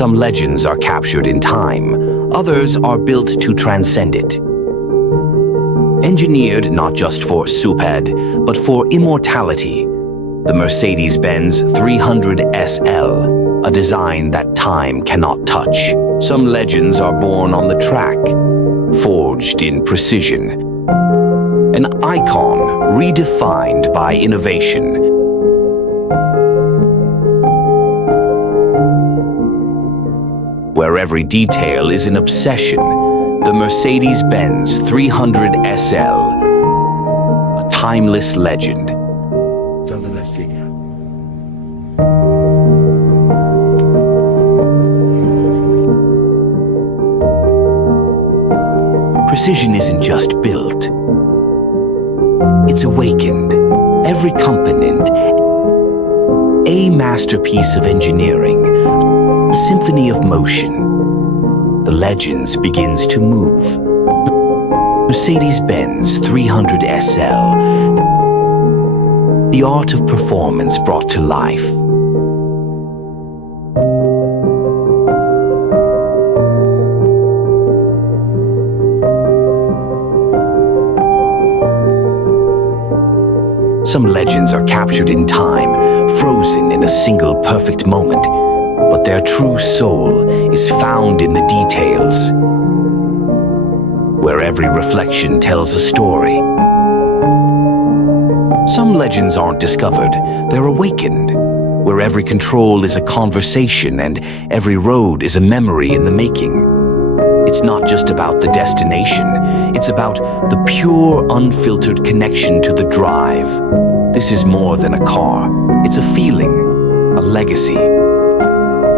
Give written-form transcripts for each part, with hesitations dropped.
Some legends are captured in time, others are built to transcend it. Engineered not just for souped, but for immortality, the Mercedes-Benz 300SL, a design that time cannot touch. Some legends are born on the track, forged in precision. An icon redefined by innovation. Where every detail is an obsession, the Mercedes-Benz 300SL, a timeless legend. Precision isn't just built, it's awakened. Every component, a masterpiece of engineering, a symphony of motion. The legends begins to move. Mercedes-Benz 300SL, the art of performance brought to life. Some legends are captured in time, frozen in a single perfect moment, but their true soul is found in the details, where every reflection tells a story. Some legends aren't discovered, they're awakened, where every control is a conversation and every road is a memory in the making. It's not just about the destination, it's about the pure, unfiltered connection to the drive. This is more than a car, it's a feeling, a legacy,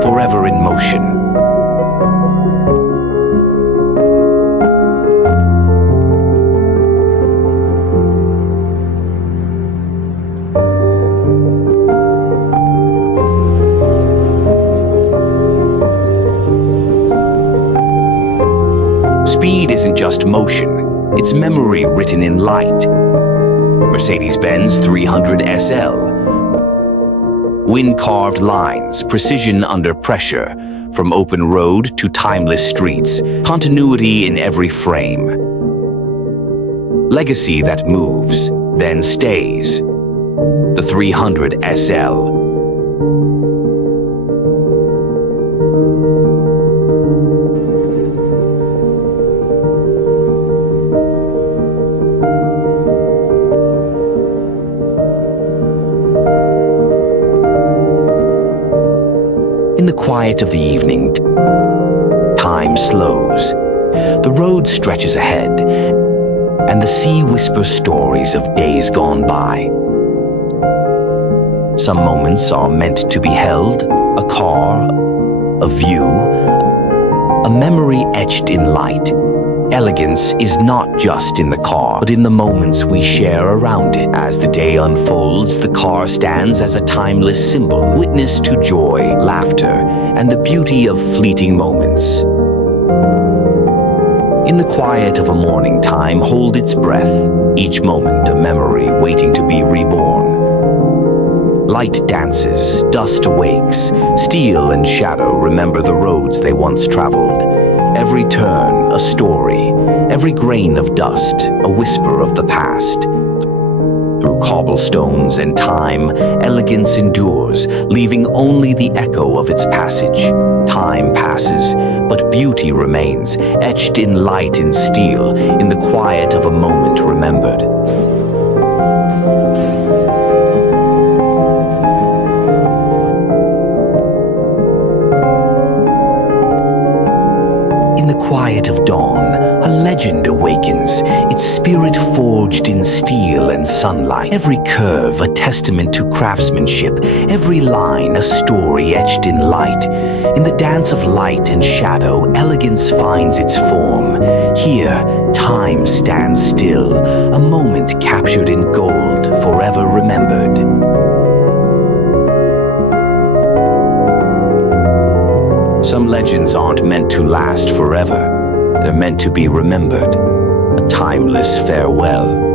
forever in motion. Speed isn't just motion, it's memory written in light. Mercedes-Benz 300SL. Wind-carved lines, precision under pressure, from open road to timeless streets, continuity in every frame. Legacy that moves, then stays. The 300SL. In the quiet of the evening, time slows. The road stretches ahead, and the sea whispers stories of days gone by. Some moments are meant to be held, a car, a view, a memory etched in light. Elegance is not just in the car, but in the moments we share around it. As the day unfolds, the car stands as a timeless symbol, witness to joy, laughter, and the beauty of fleeting moments. In the quiet of a morning, time hold its breath, each moment a memory waiting to be reborn. Light dances, dust awakes, steel and shadow remember the roads they once traveled. Every turn, a story, every grain of dust, a whisper of the past. Through cobblestones and time, elegance endures, leaving only the echo of its passage. Time passes, but beauty remains, etched in light and steel, in the quiet of a moment remembered. In the quiet of dawn, a legend awakens, its spirit forged in steel and sunlight. Every curve a testament to craftsmanship, every line a story etched in light. In the dance of light and shadow, elegance finds its form. Here, time stands still, a moment captured in gold, forever remembered. Some legends aren't meant to last forever. They're meant to be remembered. A timeless farewell.